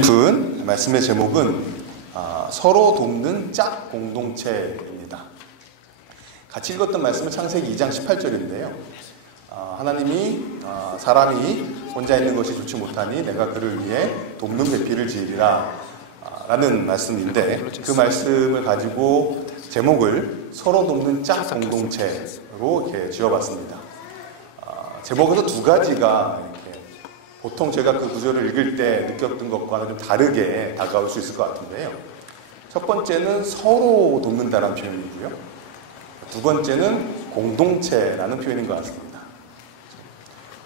읽은 말씀의 제목은 서로 돕는 짝 공동체입니다. 같이 읽었던 말씀은 창세기 2장 18절인데요. 하나님이 사람이 혼자 있는 것이 좋지 못하니 내가 그를 위해 돕는 배필을 지으리라 라는 말씀인데, 그 말씀을 가지고 제목을 서로 돕는 짝 공동체로 이렇게 지어봤습니다. 제목에서 두 가지가 이렇게 보통 제가 그 구절을 읽을 때 느꼈던 것과는 좀 다르게 다가올 수 있을 것 같은데요. 첫 번째는 서로 돕는다라는 표현이고요. 두 번째는 공동체라는 표현인 것 같습니다.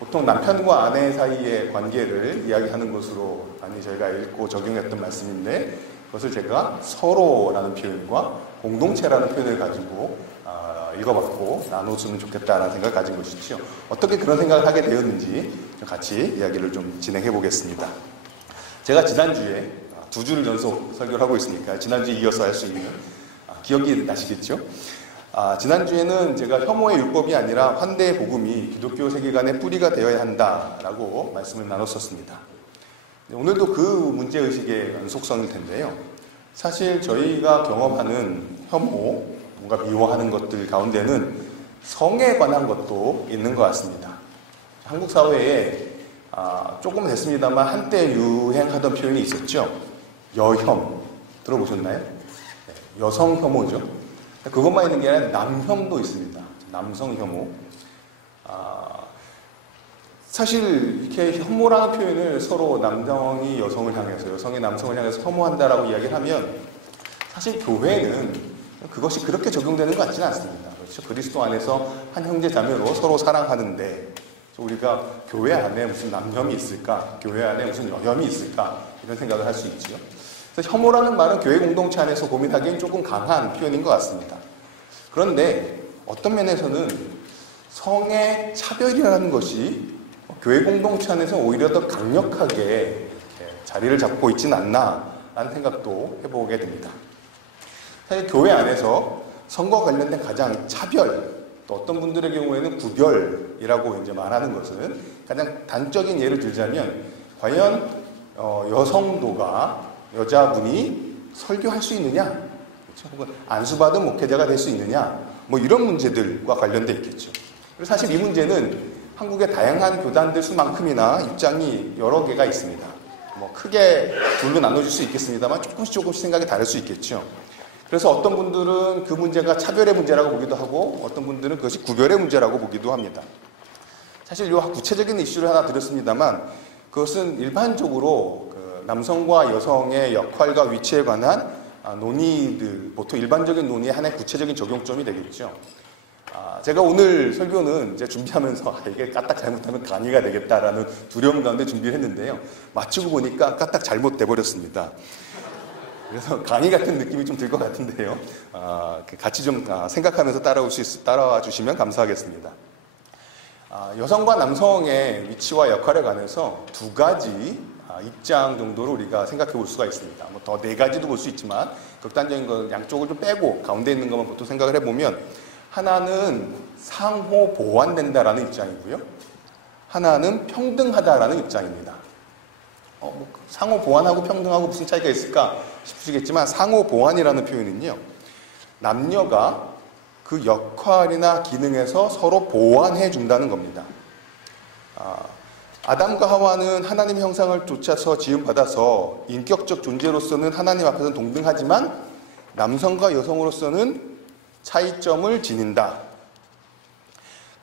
보통 남편과 아내 사이의 관계를 이야기하는 것으로 많이 저희가 읽고 적용했던 말씀인데, 그것을 제가 서로라는 표현과 공동체라는 표현을 가지고 읽어봤고 나눠주면 좋겠다라는 생각을 가진 것이죠. 어떻게 그런 생각을 하게 되었는지 같이 이야기를 좀 진행해 보겠습니다. 제가 지난주에 두 주를 연속 설교를 하고 있으니까 지난주에 이어서 할 수 있는 기억이 나시겠죠? 지난주에는 제가 혐오의 율법이 아니라 환대의 복음이 기독교 세계관의 뿌리가 되어야 한다라고 말씀을 나눴었습니다. 오늘도 그 문제의식의 연속성일 텐데요. 사실 저희가 경험하는 혐오, 뭔가 미워하는 것들 가운데는 성에 관한 것도 있는 것 같습니다. 한국 사회에 조금 됐습니다만 한때 유행하던 표현이 있었죠. 여혐. 들어보셨나요? 여성 혐오죠. 그것만 있는 게 아니라 남혐도 있습니다. 남성 혐오. 사실 이렇게 혐오라는 표현을 서로 남성이 여성을 향해서, 여성이 남성을 향해서 혐오한다라고 이야기를 하면 사실 교회는 그것이 그렇게 적용되는 것 같지는 않습니다. 그렇죠? 그리스도 안에서 한 형제 자매로 서로 사랑하는데 우리가 교회 안에 무슨 남혐이 있을까? 교회 안에 무슨 여혐이 있을까? 이런 생각을 할 수 있죠. 그래서 혐오라는 말은 교회 공동체 안에서 고민하기엔 조금 강한 표현인 것 같습니다. 그런데 어떤 면에서는 성의 차별이라는 것이 교회 공동체 안에서 오히려 더 강력하게 자리를 잡고 있지는 않나라는 생각도 해보게 됩니다. 사실 교회 안에서 성과 관련된 가장 차별, 또 어떤 분들의 경우에는 구별이라고 이제 말하는 것은 가장 단적인 예를 들자면, 과연 여성도가 여자분이 설교할 수 있느냐, 그렇죠? 혹은 안수받은 목회자가 될 수 있느냐, 뭐 이런 문제들과 관련돼 있겠죠. 그리고 사실 이 문제는 한국의 다양한 교단들 수만큼이나 입장이 여러 개가 있습니다. 뭐 크게 둘로 나눠질 수 있겠습니다만 조금씩 생각이 다를 수 있겠죠. 그래서 어떤 분들은 그 문제가 차별의 문제라고 보기도 하고, 어떤 분들은 그것이 구별의 문제라고 보기도 합니다. 사실 이 구체적인 이슈를 하나 드렸습니다만, 그것은 일반적으로 그 남성과 여성의 역할과 위치에 관한 논의들, 보통 일반적인 논의의 하나의 구체적인 적용점이 되겠죠. 제가 오늘 설교는 이제 준비하면서 이게 까딱 잘못하면 강의가 되겠다라는 두려움 가운데 준비를 했는데요. 마치고 보니까 까딱 잘못돼 버렸습니다. 그래서 강의 같은 느낌이 좀 들 것 같은데요. 같이 좀 생각하면서 따라와 주시면 감사하겠습니다. 여성과 남성의 위치와 역할에 관해서 두 가지 입장 정도로 우리가 생각해 볼 수가 있습니다. 뭐 더 네 가지도 볼 수 있지만 극단적인 건 양쪽을 좀 빼고 가운데 있는 것만 보통 생각을 해보면, 하나는 상호 보완된다라는 입장이고요. 하나는 평등하다라는 입장입니다. 뭐 상호 보완하고 평등하고 무슨 차이가 있을까 싶으시겠지만, 상호 보완이라는 표현은요, 남녀가 그 역할이나 기능에서 서로 보완해 준다는 겁니다. 아담과 하와는 하나님 형상을 쫓아서 지음받아서 인격적 존재로서는 하나님 앞에서는 동등하지만 남성과 여성으로서는 차이점을 지닌다.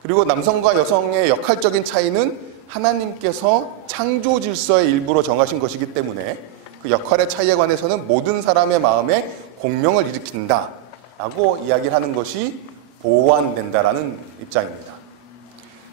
그리고 남성과 여성의 역할적인 차이는 하나님께서 창조 질서의 일부로 정하신 것이기 때문에 그 역할의 차이에 관해서는 모든 사람의 마음에 공명을 일으킨다 라고 이야기를 하는 것이 보완된다라는 입장입니다.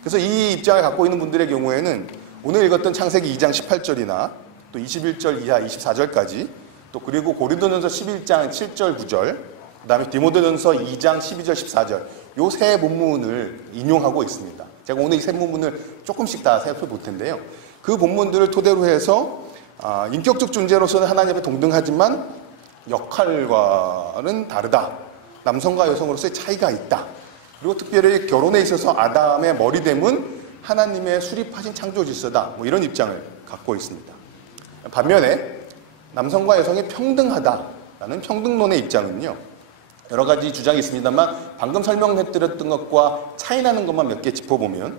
그래서 이 입장을 갖고 있는 분들의 경우에는 오늘 읽었던 창세기 2장 18절이나 또 21절 이하 24절까지, 또 그리고 고린도전서 11장 7절 9절, 그 다음에 디모데전서 2장 12절 14절, 요 세 본문을 인용하고 있습니다. 제가 오늘 이 세 본문을 조금씩 다 살펴볼 텐데요. 그 본문들을 토대로 해서 인격적 존재로서는 하나님 앞에 동등하지만 역할과는 다르다. 남성과 여성으로서의 차이가 있다. 그리고 특별히 결혼에 있어서 아담의 머리됨은 하나님의 수립하신 창조 질서다. 뭐 이런 입장을 갖고 있습니다. 반면에 남성과 여성이 평등하다라는 평등론의 입장은요, 여러 가지 주장이 있습니다만 방금 설명해드렸던 것과 차이나는 것만 몇 개 짚어보면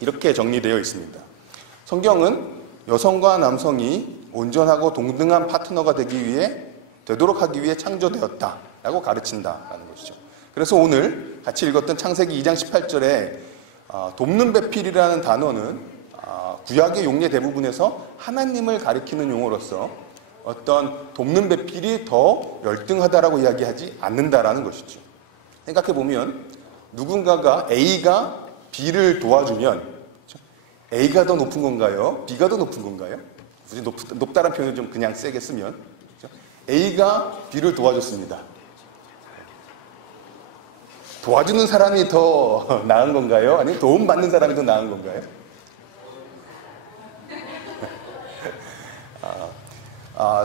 이렇게 정리되어 있습니다. 성경은 여성과 남성이 온전하고 동등한 파트너가 되도록 하기 위해 창조되었다라고 가르친다라는 것이죠. 그래서 오늘 같이 읽었던 창세기 2장 18절에 돕는 배필이라는 단어는 구약의 용례 대부분에서 하나님을 가리키는 용어로서 어떤 돕는 배필이 더 열등하다라고 이야기하지 않는다라는 것이죠. 생각해보면 누군가가 A가 B를 도와주면 A가 더 높은 건가요? B가 더 높은 건가요? 굳이 높다는 표현을 좀 그냥 세게 쓰면 A가 B를 도와줬습니다. 도와주는 사람이 더 나은 건가요? 아니면 도움받는 사람이 더 나은 건가요?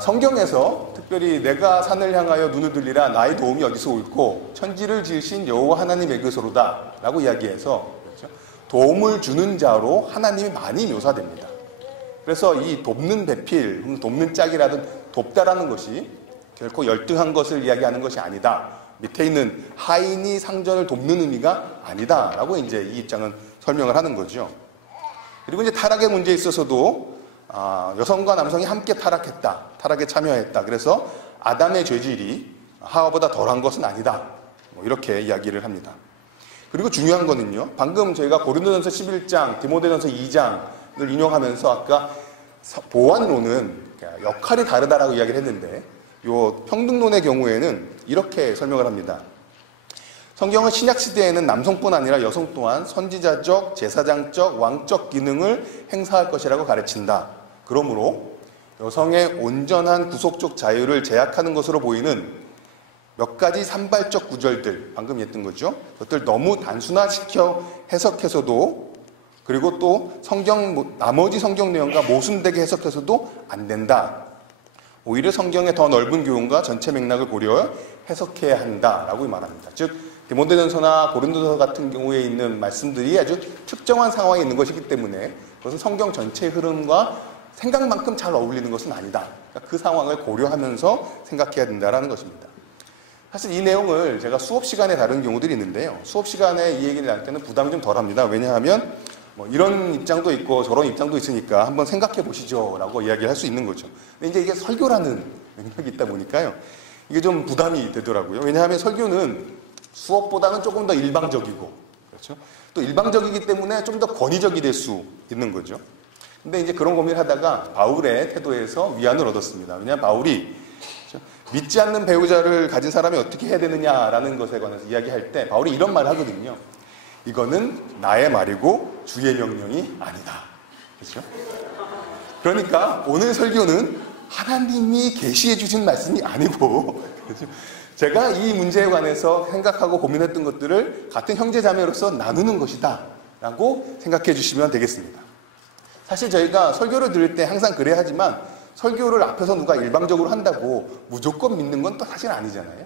성경에서 특별히 내가 산을 향하여 눈을 들리라 나의 도움이 어디서 올고 천지를 지으신 여호와 하나님에게서로다 라고 이야기해서 그렇죠? 도움을 주는 자로 하나님이 많이 묘사됩니다. 그래서 이 돕는 배필, 돕는 짝이라든 돕다라는 것이 결코 열등한 것을 이야기하는 것이 아니다. 밑에 있는 하인이 상전을 돕는 의미가 아니다라고 이제 이 입장은 설명을 하는 거죠. 그리고 이제 타락의 문제에 있어서도 여성과 남성이 함께 타락했다. 타락에 참여했다. 그래서 아담의 죄질이 하와보다 덜한 것은 아니다. 이렇게 이야기를 합니다. 그리고 중요한 거는요. 방금 저희가 고린도전서 11장, 디모데전서 2장을 인용하면서 아까 보완론은 역할이 다르다라고 이야기를 했는데 요 평등론의 경우에는 이렇게 설명을 합니다. 성경은 신약시대에는 남성뿐 아니라 여성 또한 선지자적, 제사장적, 왕적 기능을 행사할 것이라고 가르친다. 그러므로 여성의 온전한 구속적 자유를 제약하는 것으로 보이는 몇 가지 산발적 구절들, 방금 했던 거죠. 그것들 너무 단순화시켜 해석해서도 그리고 또 나머지 성경 내용과 모순되게 해석해서도 안 된다. 오히려 성경의 더 넓은 교훈과 전체 맥락을 고려 해석해야 한다라고 말합니다. 즉 디모데전서나 고린도전서 같은 경우에 있는 말씀들이 아주 특정한 상황에 있는 것이기 때문에 그것은 성경 전체의 흐름과 생각만큼 잘 어울리는 것은 아니다. 그러니까 그 상황을 고려하면서 생각해야 된다는 것입니다. 사실 이 내용을 제가 수업 시간에 다룬 경우들이 있는데요. 수업 시간에 이 얘기를 할 때는 부담이 좀 덜합니다. 왜냐하면 이런 입장도 있고 저런 입장도 있으니까 한번 생각해 보시죠 라고 이야기를 할 수 있는 거죠. 근데 이제 이게 설교라는 맥락이 있다 보니까요. 이게 좀 부담이 되더라고요. 왜냐하면 설교는 수업보다는 조금 더 일방적이고, 그렇죠? 또 일방적이기 때문에 좀 더 권위적이 될 수 있는 거죠. 근데 이제 그런 고민을 하다가 바울의 태도에서 위안을 얻었습니다. 왜냐하면 바울이 그렇죠? 믿지 않는 배우자를 가진 사람이 어떻게 해야 되느냐라는 것에 관해서 이야기할 때 바울이 이런 말을 하거든요. 이거는 나의 말이고 주의 명령이 아니다. 그렇죠? 그러니까 오늘 설교는 하나님이 계시해 주신 말씀이 아니고 그렇죠? 제가 이 문제에 관해서 생각하고 고민했던 것들을 같은 형제 자매로서 나누는 것이다 라고 생각해 주시면 되겠습니다. 사실 저희가 설교를 들을 때 항상 그래야 하지만 설교를 앞에서 누가 일방적으로 한다고 무조건 믿는 건 또 사실 아니잖아요.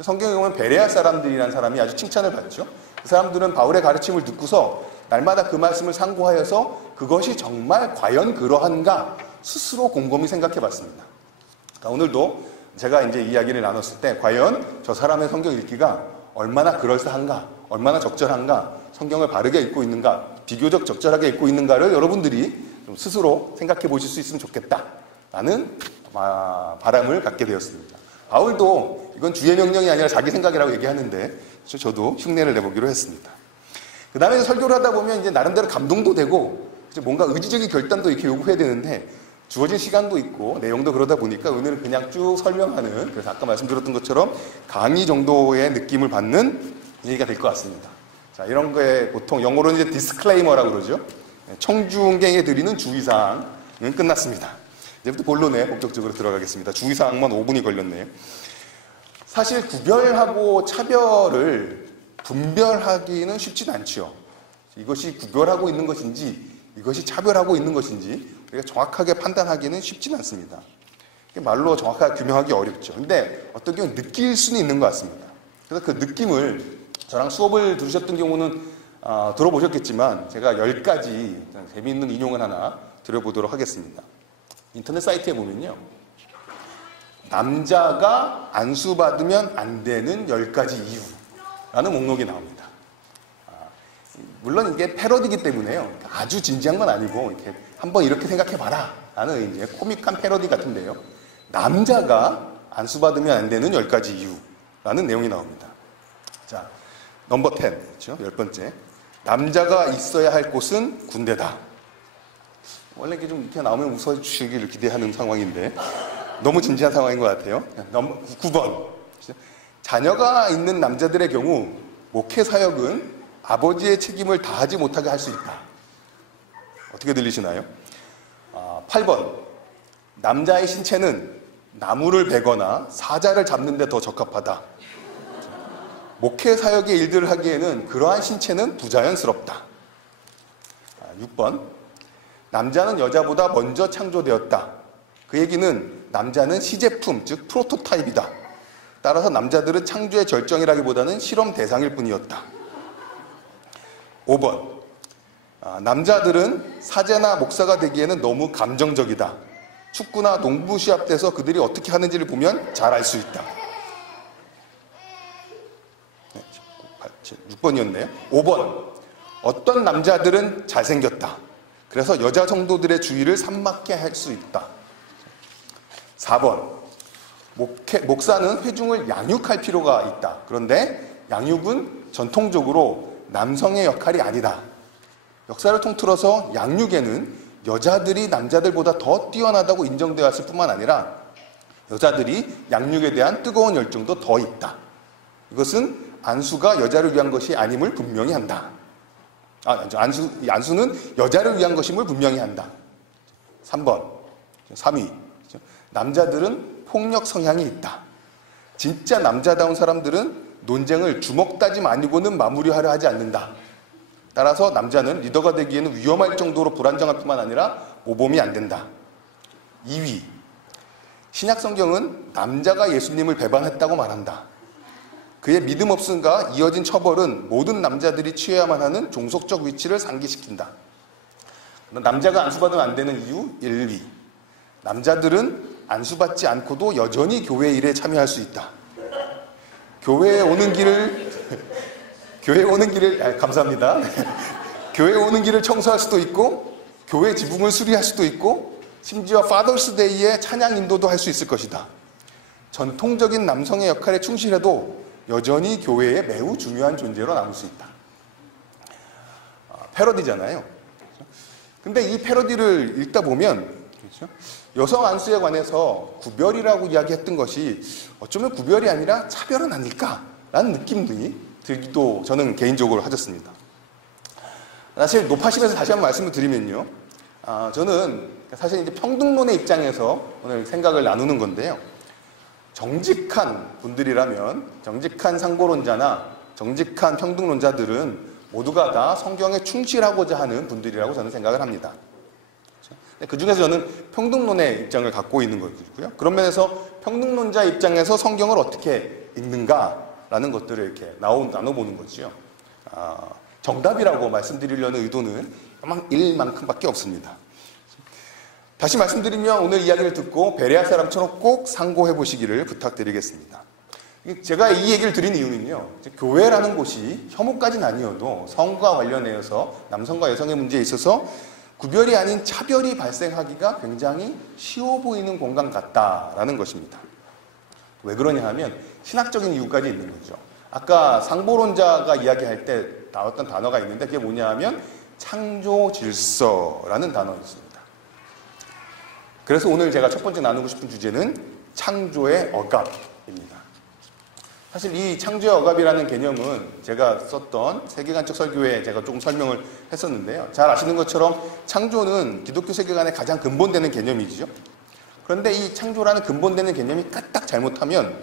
성경에 보면 베레아 사람들이라는 사람이 아주 칭찬을 받죠. 그 사람들은 바울의 가르침을 듣고서 날마다 그 말씀을 상고하여서 그것이 정말 과연 그러한가 스스로 곰곰이 생각해 봤습니다. 그러니까 오늘도 제가 이제 이야기를 나눴을 때 과연 저 사람의 성경 읽기가 얼마나 그럴싸한가, 얼마나 적절한가, 성경을 바르게 읽고 있는가, 비교적 적절하게 읽고 있는가를 여러분들이 좀 스스로 생각해 보실 수 있으면 좋겠다라는 바람을 갖게 되었습니다. 바울도 이건 주의 명령이 아니라 자기 생각이라고 얘기하는데 저도 흉내를 내보기로 했습니다. 그 다음에 설교를 하다 보면 이제 나름대로 감동도 되고 뭔가 의지적인 결단도 이렇게 요구해야 되는데 주어진 시간도 있고 내용도 그러다 보니까 오늘은 그냥 쭉 설명하는, 그래서 아까 말씀드렸던 것처럼 강의 정도의 느낌을 받는 얘기가 될 것 같습니다. 자, 이런 거에 보통 영어로는 이제 디스클레이머라고 그러죠. 청중에게 드리는 주의사항은 끝났습니다. 이제부터 본론에 본격적으로 들어가겠습니다. 주의사항만 5분이 걸렸네요. 사실 구별하고 차별을 분별하기는 쉽진 않죠. 이것이 구별하고 있는 것인지 이것이 차별하고 있는 것인지 우리가 정확하게 판단하기는 쉽진 않습니다. 말로 정확하게 규명하기 어렵죠. 근데 어떤 경우는 느낄 수는 있는 것 같습니다. 그래서 그 느낌을 저랑 수업을 들으셨던 경우는 들어보셨겠지만 제가 10가지 재미있는 인용을 하나 드려보도록 하겠습니다. 인터넷 사이트에 보면요. 남자가 안수받으면 안 되는 10가지 이유라는 목록이 나옵니다. 물론 이게 패러디이기 때문에요. 아주 진지한 건 아니고 이렇게 한번 이렇게 생각해봐라 라는 이제 코믹한 패러디 같은데요. 남자가 안수받으면 안 되는 10가지 이유라는 내용이 나옵니다. 자, 넘버 10, 그렇죠? 10번째. 남자가 있어야 할 곳은 군대다. 원래 이게 좀 이렇게 나오면 웃어주시기를 기대하는 상황인데 너무 진지한 상황인 것 같아요. 9번. 자녀가 있는 남자들의 경우 목회 사역은 아버지의 책임을 다하지 못하게 할 수 있다. 어떻게 들리시나요? 8번. 남자의 신체는 나무를 베거나 사자를 잡는 데 더 적합하다. 목회 사역의 일들을 하기에는 그러한 신체는 부자연스럽다. 6번. 남자는 여자보다 먼저 창조되었다. 그 얘기는 남자는 시제품, 즉 프로토타입이다. 따라서 남자들은 창조의 절정이라기보다는 실험 대상일 뿐이었다. 5번. 남자들은 사제나 목사가 되기에는 너무 감정적이다. 축구나 농구 시합 때서 그들이 어떻게 하는지를 보면 잘 알 수 있다. 6번이었네요. 5번. 어떤 남자들은 잘생겼다. 그래서 여자 성도들의 주의를 산막해 할 수 있다. 4번. 목사는 회중을 양육할 필요가 있다. 그런데 양육은 전통적으로 남성의 역할이 아니다. 역사를 통틀어서 양육에는 여자들이 남자들보다 더 뛰어나다고 인정되었을 뿐만 아니라 여자들이 양육에 대한 뜨거운 열정도 더 있다. 이것은 안수가 여자를 위한 것이 아님을 분명히 한다. 안수는 여자를 위한 것임을 분명히 한다. 3번, 3위. 남자들은 폭력 성향이 있다. 진짜 남자다운 사람들은 논쟁을 주먹 다짐 아니고는 마무리하려 하지 않는다. 따라서 남자는 리더가 되기에는 위험할 정도로 불안정할 뿐만 아니라 모범이 안 된다. 2위. 신약 성경은 남자가 예수님을 배반했다고 말한다. 그의 믿음 없음과 이어진 처벌은 모든 남자들이 취해야만 하는 종속적 위치를 상기시킨다. 남자가 안수받으면 안 되는 이유 1위. 남자들은 안수받지 않고도 여전히 교회 일에 참여할 수 있다. 교회에 오는 길을 감사합니다. 교회에 오는 길을 청소할 수도 있고 교회 지붕을 수리할 수도 있고 심지어 파더스데이에 찬양 인도도 할 수 있을 것이다. 전통적인 남성의 역할에 충실해도 여전히 교회에 매우 중요한 존재로 남을 수 있다. 패러디잖아요. 근데 이 패러디를 읽다 보면 그렇죠? 여성 안수에 관해서 구별이라고 이야기했던 것이 어쩌면 구별이 아니라 차별은 아닐까라는 느낌이 들기도 저는 개인적으로 하셨습니다. 사실 노파심에서 다시 한번 말씀을 드리면요. 저는 사실 이제 평등론의 입장에서 오늘 생각을 나누는 건데요. 정직한 분들이라면, 정직한 상고론자나 정직한 평등론자들은 모두가 다 성경에 충실하고자 하는 분들이라고 저는 생각을 합니다. 그 중에서 저는 평등론의 입장을 갖고 있는 거고요. 그런 면에서 평등론자 입장에서 성경을 어떻게 읽는가라는 것들을 이렇게 나눠보는 거죠. 정답이라고 말씀드리려는 의도는 일만큼밖에 없습니다. 다시 말씀드리면 오늘 이야기를 듣고 베레아 사람처럼 꼭 상고해 보시기를 부탁드리겠습니다. 제가 이 얘기를 드린 이유는요. 교회라는 곳이 혐오까지는 아니어도 성과 관련해서 남성과 여성의 문제에 있어서 구별이 아닌 차별이 발생하기가 굉장히 쉬워 보이는 공간 같다라는 것입니다. 왜 그러냐 하면 신학적인 이유까지 있는 거죠. 아까 상보론자가 이야기할 때 나왔던 단어가 있는데 그게 뭐냐 하면 창조 질서라는 단어였습니다. 그래서 오늘 제가 첫 번째 나누고 싶은 주제는 창조의 억압입니다. 사실 이 창조의 억압이라는 개념은 제가 썼던 세계관적 설교에 제가 조금 설명을 했었는데요. 잘 아시는 것처럼 창조는 기독교 세계관의 가장 근본되는 개념이죠. 그런데 이 창조라는 근본되는 개념이 까딱 잘못하면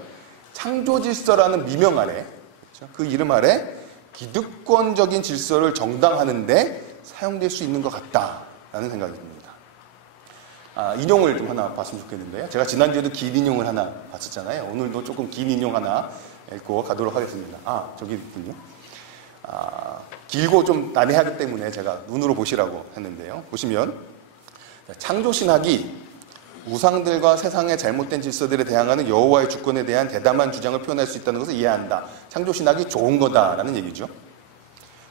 창조 질서라는 미명 아래, 그렇죠? 그 이름 아래 기득권적인 질서를 정당하는데 사용될 수 있는 것 같다라는 생각이 듭니다. 인용을 좀 하나 봤으면 좋겠는데요. 제가 지난주에도 긴 인용을 하나 봤었잖아요. 오늘도 조금 긴 인용 하나 읽고 가도록 하겠습니다. 저기 있군요. 길고 좀 난해하기 때문에 제가 눈으로 보시라고 했는데요. 보시면 창조신학이 우상들과 세상의 잘못된 질서들에 대항하는 여호와의 주권에 대한 대담한 주장을 표현할 수 있다는 것을 이해한다. 창조신학이 좋은 거다라는 얘기죠.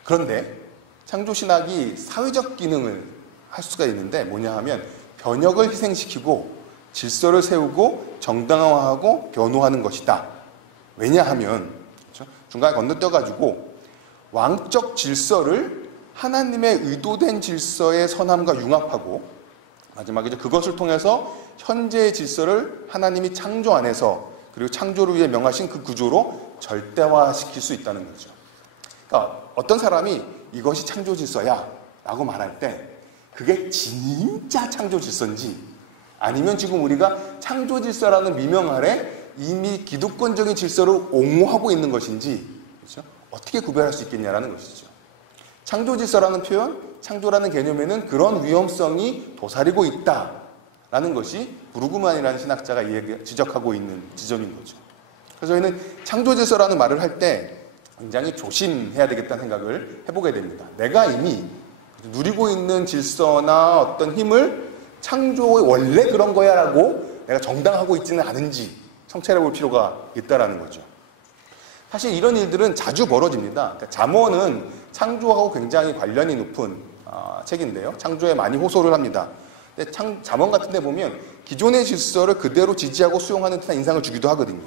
그런데 창조신학이 사회적 기능을 할 수가 있는데 뭐냐 하면 변혁을 희생시키고 질서를 세우고 정당화하고 변호하는 것이다. 왜냐하면 그렇죠? 중간에 건너뛰어가지고 왕적 질서를 하나님의 의도된 질서의 선함과 융합하고 마지막에 그것을 통해서 현재의 질서를 하나님이 창조 안에서 그리고 창조를 위해 명하신 그 구조로 절대화시킬 수 있다는 거죠. 그러니까 어떤 사람이 이것이 창조 질서야 라고 말할 때 그게 진짜 창조 질서인지 아니면 지금 우리가 창조 질서라는 미명 아래 이미 기득권적인 질서를 옹호하고 있는 것인지 그렇죠? 어떻게 구별할 수 있겠냐라는 것이죠. 창조 질서라는 표현, 창조라는 개념에는 그런 위험성이 도사리고 있다라는 것이 브루그만이라는 신학자가 지적하고 있는 지점인 거죠. 그래서 저희는 창조 질서라는 말을 할 때 굉장히 조심해야 되겠다는 생각을 해보게 됩니다. 내가 이미 누리고 있는 질서나 어떤 힘을 창조의 원래 그런 거야 라고 내가 정당하고 있지는 않은지 성찰해 볼 필요가 있다는 거죠. 사실 이런 일들은 자주 벌어집니다. 그러니까 잠언은 창조하고 굉장히 관련이 높은 책인데요. 창조에 많이 호소를 합니다. 근데 잠언 같은 데 보면 기존의 질서를 그대로 지지하고 수용하는 듯한 인상을 주기도 하거든요.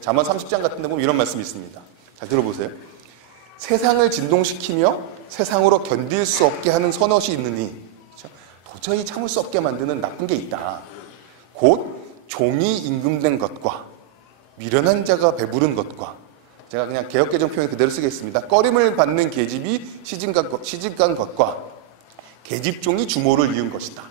잠언 30장 같은 데 보면 이런 말씀이 있습니다. 잘 들어보세요. 세상을 진동시키며 세상으로 견딜 수 없게 하는 선엇이 있느니 그렇죠? 도저히 참을 수 없게 만드는 나쁜 게 있다. 곧 종이 임금된 것과 미련한 자가 배부른 것과 제가 그냥 개역개정 표현 그대로 쓰겠습니다. 꺼림을 받는 계집이 시집간 것과 계집종이 주모를 이은 것이다.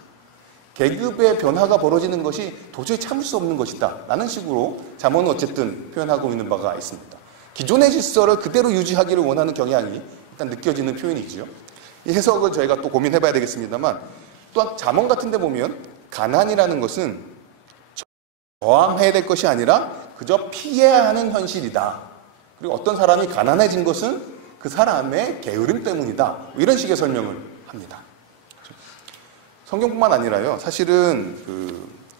계급의 변화가 벌어지는 것이 도저히 참을 수 없는 것이다. 라는 식으로 잠언은 어쨌든 표현하고 있는 바가 있습니다. 기존의 질서를 그대로 유지하기를 원하는 경향이 일단 느껴지는 표현이죠. 이 해석을 저희가 또 고민해봐야 되겠습니다만 또한 잠언 같은 데 보면 가난이라는 것은 저항해야 될 것이 아니라 그저 피해야 하는 현실이다. 그리고 어떤 사람이 가난해진 것은 그 사람의 게으름 때문이다. 이런 식의 설명을 합니다. 성경뿐만 아니라요. 사실은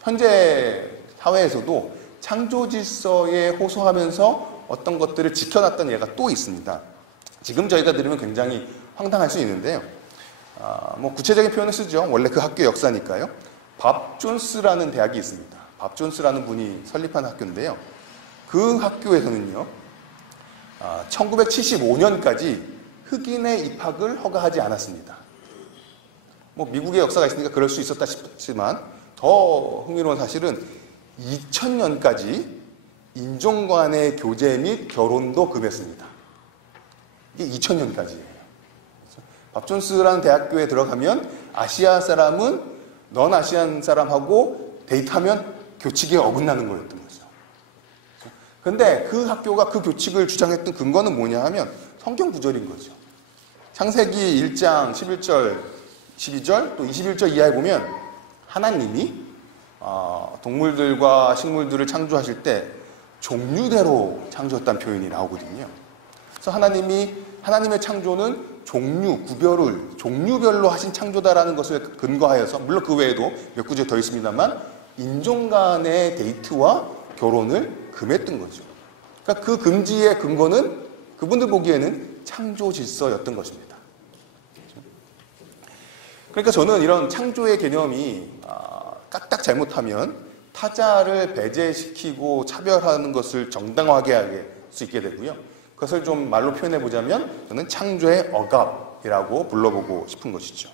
현재 사회에서도 창조 질서에 호소하면서 어떤 것들을 지켜놨던 예가 또 있습니다. 지금 저희가 들으면 굉장히 황당할 수 있는데요. 뭐 구체적인 표현을 쓰죠. 원래 그 학교의 역사니까요. 밥 존스라는 대학이 있습니다. 밥 존스라는 분이 설립한 학교인데요. 그 학교에서는요. 1975년까지 흑인의 입학을 허가하지 않았습니다. 뭐 미국의 역사가 있으니까 그럴 수 있었다 싶지만 더 흥미로운 사실은 2000년까지 인종 간의 교제 및 결혼도 금했습니다. 이게 2000년까지예요. 밥 존스라는 대학교에 들어가면 아시아 사람은 넌 아시안 사람하고 데이트하면 교칙에 어긋나는 거였던 거죠. 그런데 그 학교가 그 교칙을 주장했던 근거는 뭐냐 하면 성경 구절인 거죠. 창세기 1장 11절, 12절 또 21절 이하에 보면 하나님이 동물들과 식물들을 창조하실 때 종류대로 창조했다는 표현이 나오거든요. 그래서 하나님의 창조는 구별을 종류별로 하신 창조다라는 것을 근거하여서 물론 그 외에도 몇 구절 더 있습니다만 인종 간의 데이트와 결혼을 금했던 거죠. 그러니까 그 금지의 근거는 그분들 보기에는 창조 질서였던 것입니다. 그러니까 저는 이런 창조의 개념이 까딱 잘못하면 타자를 배제시키고 차별하는 것을 정당화하게 할 수 있게 되고요. 그것을 좀 말로 표현해 보자면 저는 창조의 억압이라고 불러보고 싶은 것이죠.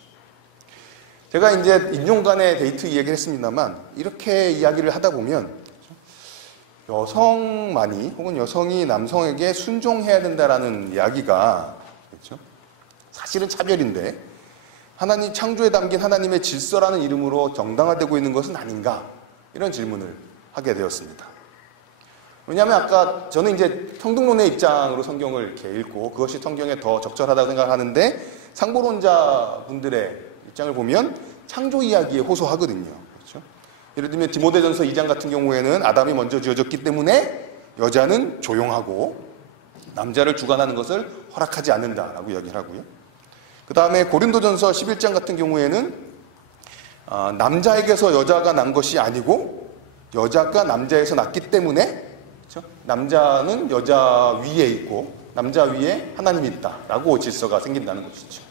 제가 이제 인종 간의 데이트 이야기를 했습니다만 이렇게 이야기를 하다 보면 여성만이 혹은 여성이 남성에게 순종해야 된다라는 이야기가 그렇죠? 사실은 차별인데 하나님 창조에 담긴 하나님의 질서라는 이름으로 정당화되고 있는 것은 아닌가 이런 질문을 하게 되었습니다. 왜냐하면 아까 저는 이제 성등론의 입장으로 성경을 이렇게 읽고 그것이 성경에 더 적절하다고 생각하는데 상보론자 분들의 입장을 보면 창조 이야기에 호소하거든요. 그렇죠? 예를 들면 디모데전서 2장 같은 경우에는 아담이 먼저 지어졌기 때문에 여자는 조용하고 남자를 주관하는 것을 허락하지 않는다라고 이야기를 하고요. 그 다음에 고린도전서 11장 같은 경우에는 남자에게서 여자가 난 것이 아니고 여자가 남자에서 났기 때문에, 그렇죠? 남자는 여자 위에 있고 남자 위에 하나님이 있다라고 질서가 생긴다는 것이죠.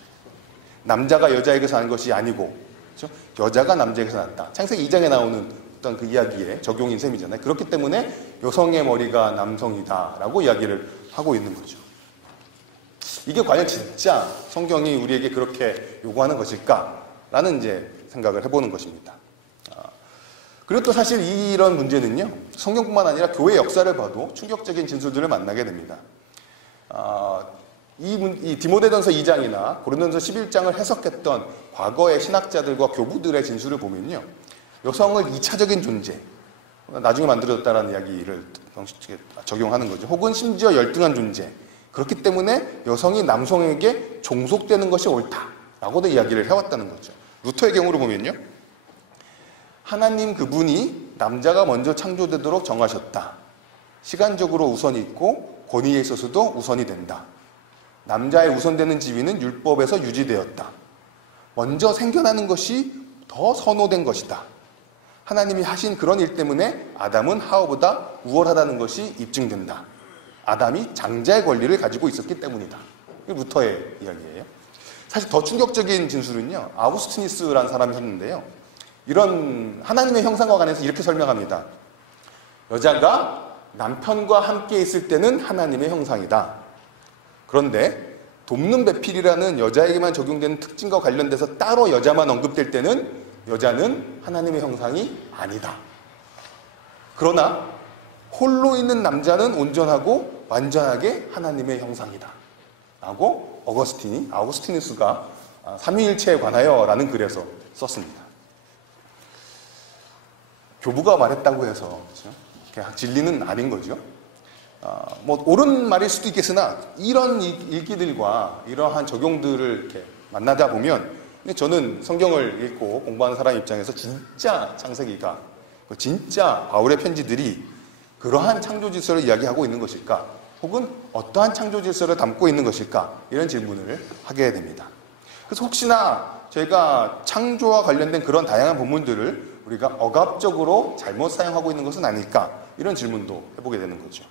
남자가 여자에게서 난 것이 아니고, 그렇죠? 여자가 남자에게서 났다. 창세기 2장에 나오는 어떤 그 이야기의 적용인 셈이잖아요. 그렇기 때문에 여성의 머리가 남성이다라고 이야기를 하고 있는 거죠. 이게 과연 진짜 성경이 우리에게 그렇게 요구하는 것일까라는 이제 생각을 해보는 것입니다. 그리고 또 사실 이런 문제는요, 성경뿐만 아니라 교회 역사를 봐도 충격적인 진술들을 만나게 됩니다. 이 디모데전서 2장이나 고린도전서 11장을 해석했던 과거의 신학자들과 교부들의 진술을 보면요, 여성을 2차적인 존재, 나중에 만들어졌다라는 이야기를 적용하는 거죠. 혹은 심지어 열등한 존재, 그렇기 때문에 여성이 남성에게 종속되는 것이 옳다라고도 이야기를 해왔다는 거죠. 루터의 경우로 보면요, 하나님 그분이 남자가 먼저 창조되도록 정하셨다. 시간적으로 우선이 있고 권위에 있어서도 우선이 된다. 남자의 우선되는 지위는 율법에서 유지되었다. 먼저 생겨나는 것이 더 선호된 것이다. 하나님이 하신 그런 일 때문에 아담은 하와보다 우월하다는 것이 입증된다. 아담이 장자의 권리를 가지고 있었기 때문이다. 이게 루터의 이야기예요. 사실 더 충격적인 진술은요, 아우구스티누스라는 사람이 했는데요, 이런 하나님의 형상과 관해서 이렇게 설명합니다. 여자가 남편과 함께 있을 때는 하나님의 형상이다. 그런데 돕는 배필이라는 여자에게만 적용되는 특징과 관련돼서 따로 여자만 언급될 때는 여자는 하나님의 형상이 아니다. 그러나 홀로 있는 남자는 온전하고 완전하게 하나님의 형상이다. 라고 아우구스티누스가 삼위일체에 관하여 라는 글에서 썼습니다. 교부가 말했다고 해서, 그렇죠? 진리는 아닌 거죠. 뭐 옳은 말일 수도 있겠으나 이런 읽기들과 이러한 적용들을 이렇게 만나다 보면, 저는 성경을 읽고 공부하는 사람 입장에서 진짜 창세기가, 진짜 바울의 편지들이 그러한 창조 질서를 이야기하고 있는 것일까? 혹은 어떠한 창조 질서를 담고 있는 것일까? 이런 질문을 하게 됩니다. 그래서 혹시나 저희가 창조와 관련된 그런 다양한 본문들을 우리가 억압적으로 잘못 사용하고 있는 것은 아닐까? 이런 질문도 해보게 되는 거죠.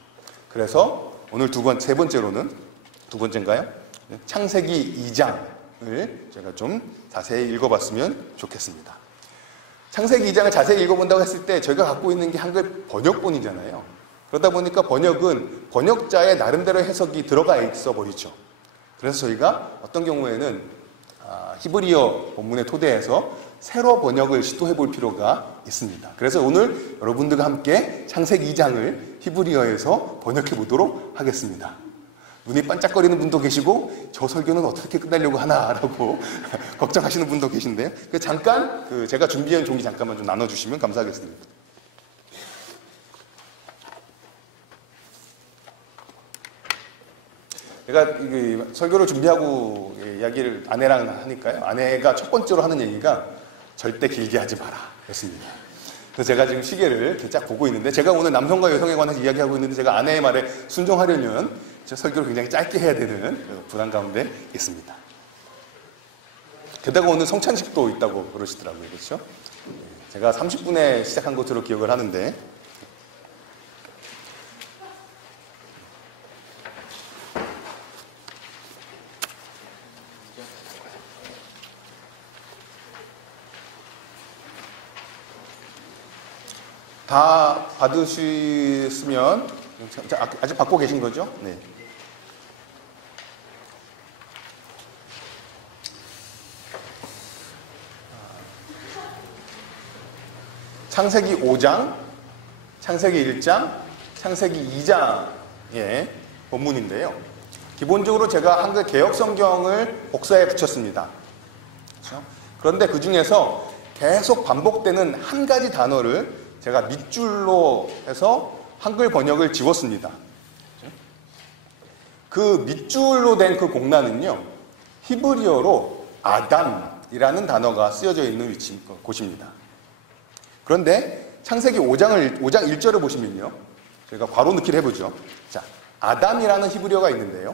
그래서 오늘 세 번째로는, 두 번째인가요? 창세기 2장을 제가 좀 자세히 읽어봤으면 좋겠습니다. 창세기 2장을 자세히 읽어본다고 했을 때 저희가 갖고 있는 게 한글 번역본이잖아요. 그러다 보니까 번역은 번역자의 나름대로 해석이 들어가 있어 보이죠. 그래서 저희가 어떤 경우에는 히브리어 본문에 토대해서 새로 번역을 시도해 볼 필요가 있습니다. 그래서 오늘 여러분들과 함께 창세기 2장을 히브리어에서 번역해 보도록 하겠습니다. 눈이 반짝거리는 분도 계시고 저 설교는 어떻게 끝내려고 하나라고 걱정하시는 분도 계신데요. 잠깐 제가 준비한 종이 잠깐만 좀 나눠주시면 감사하겠습니다. 제가 설교를 준비하고 이야기를 아내랑 하니까요, 아내가 첫 번째로 하는 얘기가 절대 길게 하지 마라 였습니다. 그래서 제가 지금 시계를 이렇게 쫙 보고 있는데, 제가 오늘 남성과 여성에 관해서 이야기하고 있는데 제가 아내의 말에 순종하려면 제 설교를 굉장히 짧게 해야 되는 부담 가운데 있습니다. 게다가 오늘 성찬식도 있다고 그러시더라고요. 그렇죠? 제가 30분에 시작한 것으로 기억을 하는데, 다 받으셨으면, 아직 받고 계신 거죠? 네. 창세기 5장, 창세기 1장, 창세기 2장의 본문인데요. 기본적으로 제가 한글 개역 성경을 복사해 붙였습니다. 그렇죠? 그런데 그 중에서 계속 반복되는 한 가지 단어를 제가 밑줄로 해서 한글 번역을 지웠습니다. 그 밑줄로 된 그 공란은요, 히브리어로 아담이라는 단어가 쓰여져 있는 곳입니다. 그런데 창세기 5장 1절을 보시면요, 저희가 괄호 넣기를 해보죠. 자, 아담이라는 히브리어가 있는데요,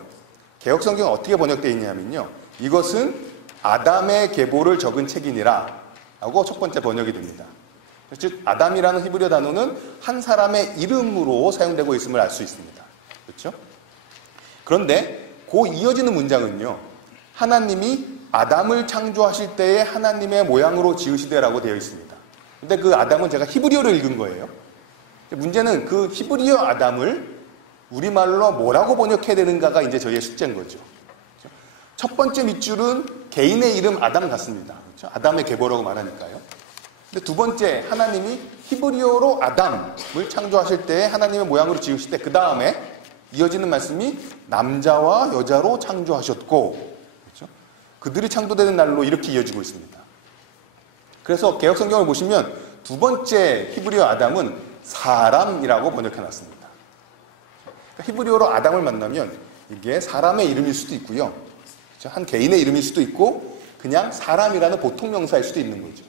개역성경은 어떻게 번역되어 있냐면요, 이것은 아담의 계보를 적은 책이니라 라고 첫 번째 번역이 됩니다. 즉 아담이라는 히브리어 단어는 한 사람의 이름으로 사용되고 있음을 알 수 있습니다. 그렇죠? 그런데 그 이어지는 문장은요, 하나님이 아담을 창조하실 때에 하나님의 모양으로 지으시되라고 되어 있습니다. 근데 그 아담은 제가 히브리어로 읽은 거예요. 문제는 그 히브리어 아담을 우리말로 뭐라고 번역해야 되는가가 이제 저희의 숙제인 거죠. 첫 번째 밑줄은 개인의 이름 아담 같습니다. 그렇죠? 아담의 계보라고 말하니까요. 근데 두 번째, 하나님이 히브리어로 아담을 창조하실 때 하나님의 모양으로 지으실 때 그 다음에 이어지는 말씀이 남자와 여자로 창조하셨고, 그렇죠? 그들이 창조되는 날로 이렇게 이어지고 있습니다. 그래서 개역성경을 보시면 두 번째 히브리어 아담은 사람이라고 번역해놨습니다. 그러니까 히브리어로 아담을 만나면 이게 사람의 이름일 수도 있고요, 그렇죠? 한 개인의 이름일 수도 있고 그냥 사람이라는 보통 명사일 수도 있는 거죠.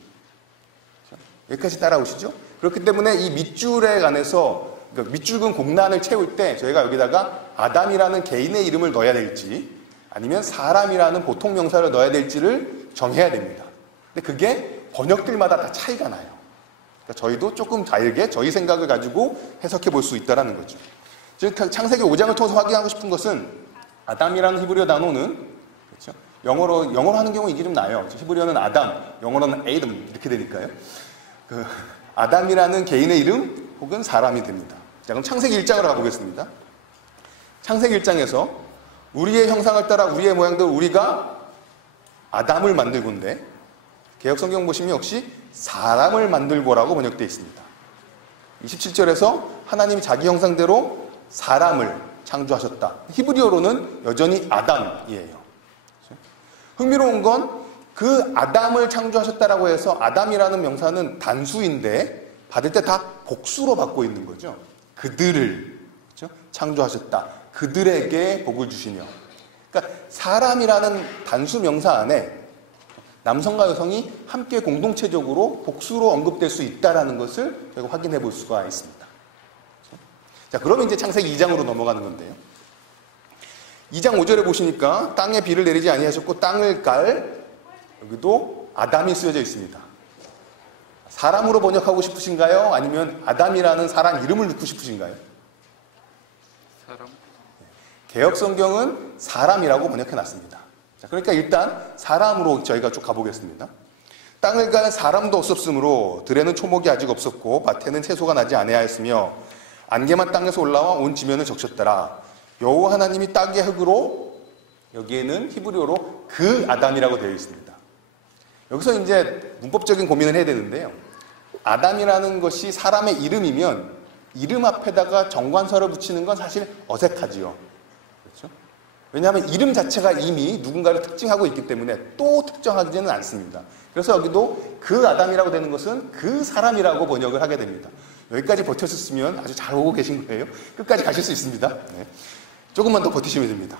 그렇죠? 여기까지 따라오시죠? 그렇기 때문에 이 밑줄에 관해서, 그러니까 밑줄근 공란을 채울 때 저희가 여기다가 아담이라는 개인의 이름을 넣어야 될지 아니면 사람이라는 보통 명사를 넣어야 될지를 정해야 됩니다. 근데 그게 번역들마다 다 차이가 나요. 그러니까 저희도 조금 다르게 저희 생각을 가지고 해석해 볼 수 있다는 거죠. 즉 창세기 5장을 통해서 확인하고 싶은 것은 아담이라는 히브리어 단어는, 그렇죠? 영어로 하는 경우 이게 좀 나요. 히브리어는 아담, 영어로는 에이덤 이렇게 되니까요. 그 아담이라는 개인의 이름 혹은 사람이 됩니다. 자, 그럼 창세기 1장으로 가보겠습니다. 창세기 1장에서 우리의 형상을 따라 우리의 모양대로 우리가 아담을 만들고인데 개역성경 보시면 역시 사람을 만들고라고 번역되어 있습니다. 27절에서 하나님이 자기 형상대로 사람을 창조하셨다. 히브리어로는 여전히 아담이에요. 흥미로운 건 그 아담을 창조하셨다라고 해서 아담이라는 명사는 단수인데 받을 때 다 복수로 받고 있는 거죠. 그들을, 그렇죠? 창조하셨다. 그들에게 복을 주시며. 그러니까 사람이라는 단수 명사 안에 남성과 여성이 함께 공동체적으로 복수로 언급될 수 있다는 것을 저희가 확인해 볼 수가 있습니다. 자, 그러면 이제 창세기 2장으로 넘어가는 건데요. 2장 5절에 보시니까 땅에 비를 내리지 아니하셨고 땅을 깔, 여기도 아담이 쓰여져 있습니다. 사람으로 번역하고 싶으신가요? 아니면 아담이라는 사람 이름을 넣고 싶으신가요? 사람. 개역성경은 사람이라고 번역해놨습니다. 자, 그러니까 일단 사람으로 저희가 쭉 가보겠습니다. 땅을 갈 사람도 없었으므로 들에는 초목이 아직 없었고 밭에는 채소가 나지 아니하였으며 안개만 땅에서 올라와 온 지면을 적셨더라. 여호와 하나님이 땅의 흙으로, 여기에는 히브리어로 그 아담이라고 되어 있습니다. 여기서 이제 문법적인 고민을 해야 되는데요. 아담이라는 것이 사람의 이름이면 이름 앞에다가 정관사를 붙이는 건 사실 어색하지요. 그렇죠? 왜냐하면 이름 자체가 이미 누군가를 특징하고 있기 때문에 또 특정하지는 않습니다. 그래서 여기도 그 아담이라고 되는 것은 그 사람이라고 번역을 하게 됩니다. 여기까지 버텼으면 아주 잘 오고 계신 거예요. 끝까지 가실 수 있습니다. 네. 조금만 더 버티시면 됩니다.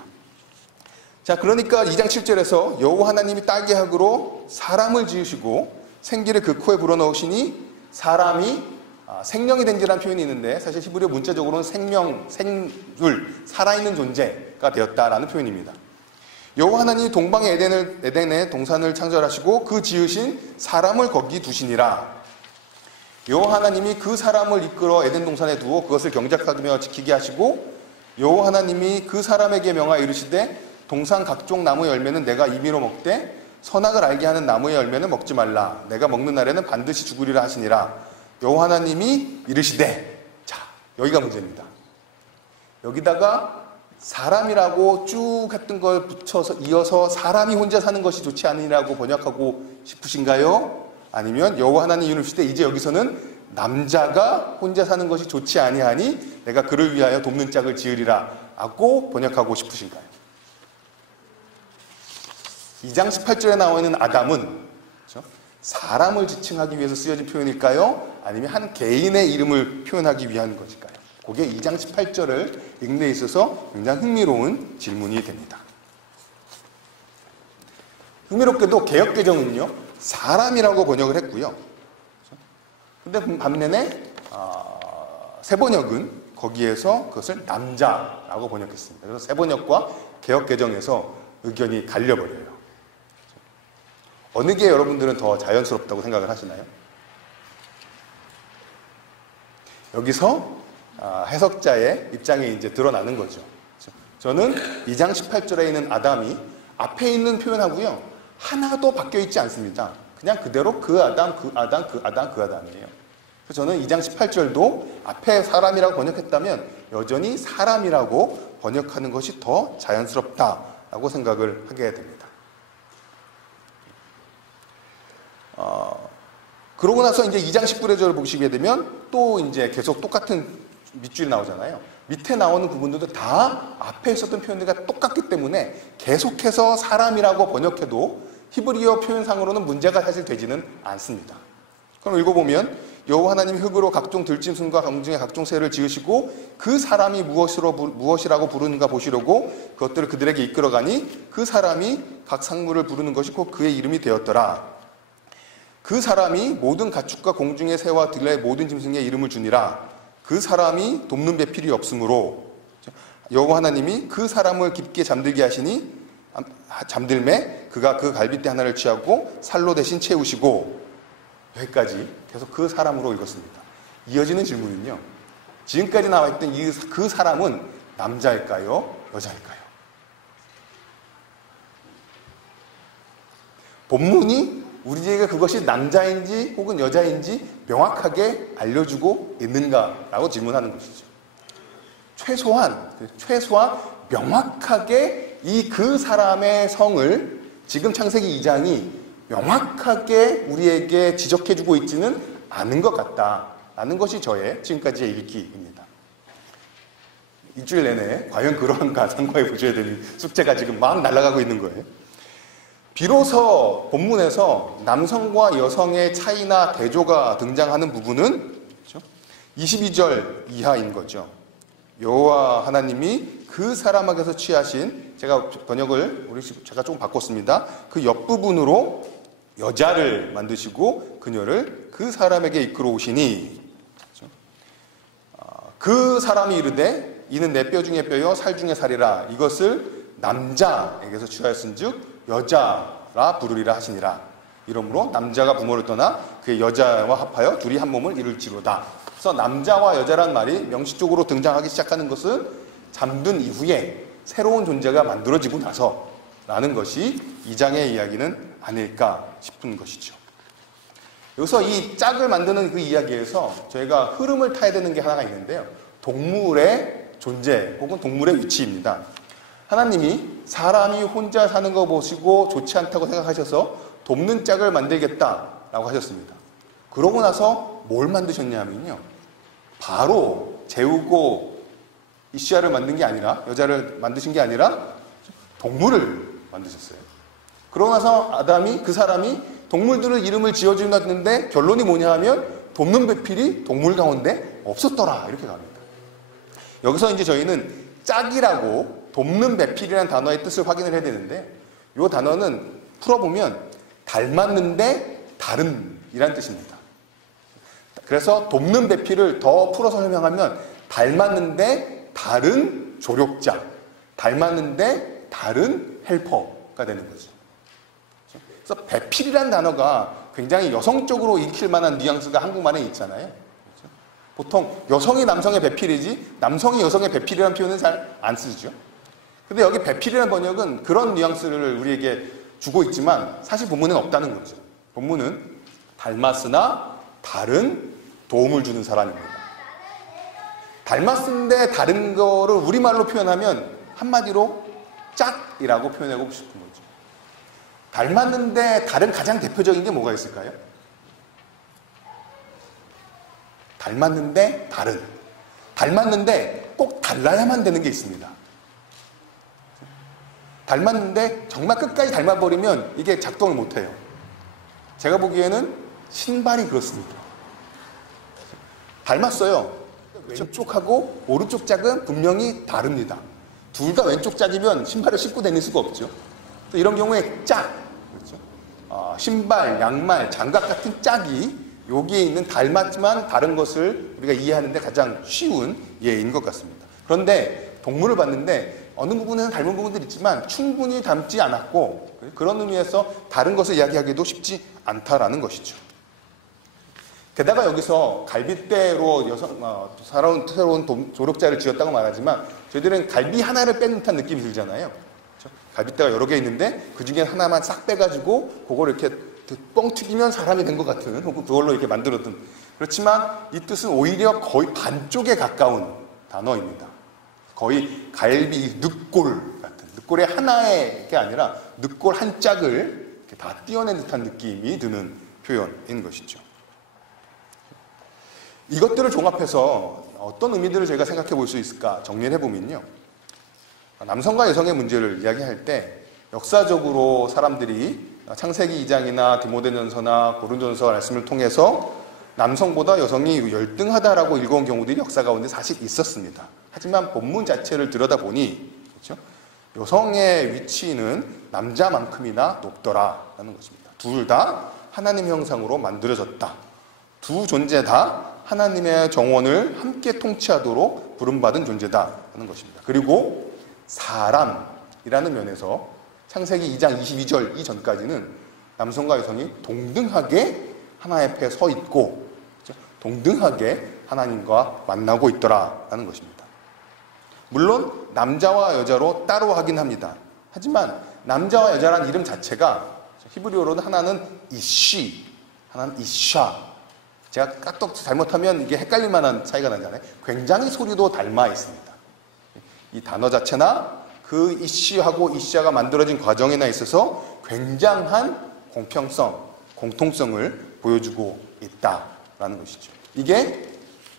자, 그러니까 2장 7절에서 여호와 하나님이 딸기 흙으로 사람을 지으시고 생기를 그 코에 불어넣으시니 사람이 생명이 된지라는 표현이 있는데 사실 히브리어 문자적으로는 생명, 생물, 살아있는 존재가 되었다라는 표현입니다. 여호와 하나님이 동방의 에덴의 동산을 창설하시고 그 지으신 사람을 거기 두시니라. 여호와 하나님이 그 사람을 이끌어 에덴 동산에 두어 그것을 경작하며 지키게 하시고 여호와 하나님이 그 사람에게 명하 이르시되 동산 각종 나무의 열매는 내가 임의로 먹되 선악을 알게 하는 나무의 열매는 먹지 말라. 내가 먹는 날에는 반드시 죽으리라 하시니라. 여호와 하나님이 이르시되. 자, 여기가 문제입니다. 여기다가 사람이라고 쭉 했던 걸 붙여서 이어서 사람이 혼자 사는 것이 좋지 않으니라고 번역하고 싶으신가요? 아니면 여호와 하나님이 이르시되 이제 여기서는 남자가 혼자 사는 것이 좋지 아니하니 내가 그를 위하여 돕는 짝을 지으리라 하고 번역하고 싶으신가요? 2장 18절에 나와 있는 아담은, 그렇죠? 사람을 지칭하기 위해서 쓰여진 표현일까요? 아니면 한 개인의 이름을 표현하기 위한 것일까요? 그게 2장 18절을 읽는 데 있어서 굉장히 흥미로운 질문이 됩니다. 흥미롭게도 개역개정은요, 사람이라고 번역을 했고요. 그런데 반면에 새번역은 거기에서 그것을 남자라고 번역했습니다. 그래서 새번역과 개역개정에서 의견이 갈려버려요. 어느 게 여러분들은 더 자연스럽다고 생각을 하시나요? 여기서 해석자의 입장이 이제 드러나는 거죠. 저는 2장 18절에 있는 아담이 앞에 있는 표현하고요. 하나도 바뀌어 있지 않습니다. 그냥 그대로 그 아담, 그 아담, 그 아담, 그 아담이에요. 그래서 저는 2장 18절도 앞에 사람이라고 번역했다면 여전히 사람이라고 번역하는 것이 더 자연스럽다라고 생각을 하게 됩니다. 그러고 나서 이제 2장 19절을 보시게 되면 또 이제 계속 똑같은 밑줄이 나오잖아요. 밑에 나오는 부분들도 다 앞에 있었던 표현들과 똑같기 때문에 계속해서 사람이라고 번역해도 히브리어 표현상으로는 문제가 사실 되지는 않습니다. 그럼 읽어보면 여호와 하나님이 흙으로 각종 들짐승과 공중의 각종 새를 지으시고 그 사람이 무엇이라고 부르는가 보시려고 그것들을 그들에게 이끌어가니 그 사람이 각 생물을 부르는 것이 곧 그의 이름이 되었더라. 그 사람이 모든 가축과 공중의 새와 들의 모든 짐승의 이름을 주니라. 그 사람이 돕는 배필이 없으므로 여호와 하나님이 그 사람을 깊게 잠들게 하시니 잠들매 그가 그 갈빗대 하나를 취하고 살로 대신 채우시고. 여기까지 계속 그 사람으로 읽었습니다. 이어지는 질문은요, 지금까지 나와있던 그 사람은 남자일까요? 여자일까요? 본문이 우리에게 그것이 남자인지 혹은 여자인지 명확하게 알려주고 있는가라고 질문하는 것이죠. 최소한 명확하게 이 그 사람의 성을 지금 창세기 2장이 명확하게 우리에게 지적해주고 있지는 않은 것 같다라는 것이 저의 지금까지의 읽기입니다. 일주일 내내 과연 그러한가 상고해 보셔야 되는 숙제가 지금 막 날아가고 있는 거예요. 비로소 본문에서 남성과 여성의 차이나 대조가 등장하는 부분은 22절 이하인 거죠. 여호와 하나님이 그 사람에게서 취하신, 제가 번역을 제가 조금 바꿨습니다. 그 옆부분으로 여자를 만드시고 그녀를 그 사람에게 이끌어 오시니, 그 사람이 이르되 이는 내 뼈 중에 뼈요 살 중에 살이라. 이것을 남자에게서 취하였은즉 여자라 부르리라 하시니라. 이러므로 남자가 부모를 떠나 그의 여자와 합하여 둘이 한 몸을 이룰지로다. 그래서 남자와 여자란 말이 명시적으로 등장하기 시작하는 것은 잠든 이후에 새로운 존재가 만들어지고 나서라는 것이 이 장의 이야기는 아닐까 싶은 것이죠. 여기서 이 짝을 만드는 그 이야기에서 저희가 흐름을 타야 되는 게 하나가 있는데요. 동물의 존재 혹은 동물의 위치입니다. 하나님이 사람이 혼자 사는 거 보시고 좋지 않다고 생각하셔서 돕는 짝을 만들겠다라고 하셨습니다. 그러고 나서 뭘 만드셨냐면요, 바로 재우고 이시아를 만든 게 아니라, 여자를 만드신 게 아니라 동물을 만드셨어요. 그러고 나서 아담이, 그 사람이 동물들을 이름을 지어주는데 결론이 뭐냐 하면 돕는 배필이 동물 가운데 없었더라, 이렇게 갑니다. 여기서 이제 저희는 짝이라고 돕는 배필이라는 단어의 뜻을 확인을 해야 되는데, 이 단어는 풀어보면 닮았는데 다른이라는 뜻입니다. 그래서 돕는 배필을 더 풀어서 설명하면 닮았는데 다른 조력자, 닮았는데 다른 헬퍼가 되는 거죠. 그래서 배필이라는 단어가 굉장히 여성적으로 익힐 만한 뉘앙스가 한국말에 있잖아요. 보통 여성이 남성의 배필이지 남성이 여성의 배필이라는 표현은 잘 안 쓰죠. 근데 여기 배필이라는 번역은 그런 뉘앙스를 우리에게 주고 있지만 사실 본문에는 없다는 거죠. 본문은 닮았으나 다른 도움을 주는 사람입니다. 닮았는데 다른 거를 우리말로 표현하면 한마디로 짝이라고 표현하고 싶은 거죠. 닮았는데 다른 가장 대표적인 게 뭐가 있을까요? 닮았는데 다른. 닮았는데 꼭 달라야만 되는 게 있습니다. 닮았는데 정말 끝까지 닮아버리면 이게 작동을 못해요. 제가 보기에는 신발이 그렇습니다. 닮았어요. 왼쪽하고 오른쪽 짝은 분명히 다릅니다. 둘 다 왼쪽 짝이면 신발을 신고 다닐 수가 없죠. 이런 경우에 짝, 그렇죠? 신발, 양말, 장갑 같은 짝이 여기에 있는 닮았지만 다른 것을 우리가 이해하는데 가장 쉬운 예인 것 같습니다. 그런데 동물을 봤는데 어느 부분에는 닮은 부분들이 있지만 충분히 닮지 않았고 그런 의미에서 다른 것을 이야기하기도 쉽지 않다라는 것이죠. 게다가 여기서 갈빗대로 새로운 조력자를 지었다고 말하지만 저희들은 갈비 하나를 뺀 듯한 느낌이 들잖아요. 그렇죠? 갈빗대가 여러 개 있는데 그 중에 하나만 싹 빼가지고 그걸 이렇게 뻥 튀기면 사람이 된 것 같은 혹은 그걸로 이렇게 만들었던 그렇지만 이 뜻은 오히려 거의 반쪽에 가까운 단어입니다. 거의 갈비, 늑골 같은 늑골의 하나의 게 아니라 늑골 한 짝을 이렇게 다 띄어낸 듯한 느낌이 드는 표현인 것이죠. 이것들을 종합해서 어떤 의미들을 저희가 생각해 볼 수 있을까 정리를 해보면요. 남성과 여성의 문제를 이야기할 때 역사적으로 사람들이 창세기 2장이나 디모데전서나 고린도전서 말씀을 통해서 남성보다 여성이 열등하다라고 읽어온 경우들이 역사 가운데 사실 있었습니다. 하지만 본문 자체를 들여다보니 그렇죠? 여성의 위치는 남자만큼이나 높더라라는 것입니다. 둘 다 하나님 형상으로 만들어졌다. 두 존재 다 하나님의 정원을 함께 통치하도록 부름받은 존재다라는 것입니다. 그리고 사람이라는 면에서 창세기 2장 22절 이전까지는 남성과 여성이 동등하게 하나의 앞에 서 있고 그렇죠? 동등하게 하나님과 만나고 있더라라는 것입니다. 물론 남자와 여자로 따로 하긴 합니다. 하지만 남자와 여자라는 이름 자체가 히브리어로는 하나는 이쉬, 하나는 이샤. 제가 까똑 잘못하면 이게 헷갈릴 만한 차이가 나잖아요. 굉장히 소리도 닮아 있습니다. 이 단어 자체나 그 이쉬하고 이샤가 만들어진 과정에나 있어서 굉장한 공평성, 공통성을 보여주고 있다라는 것이죠. 이게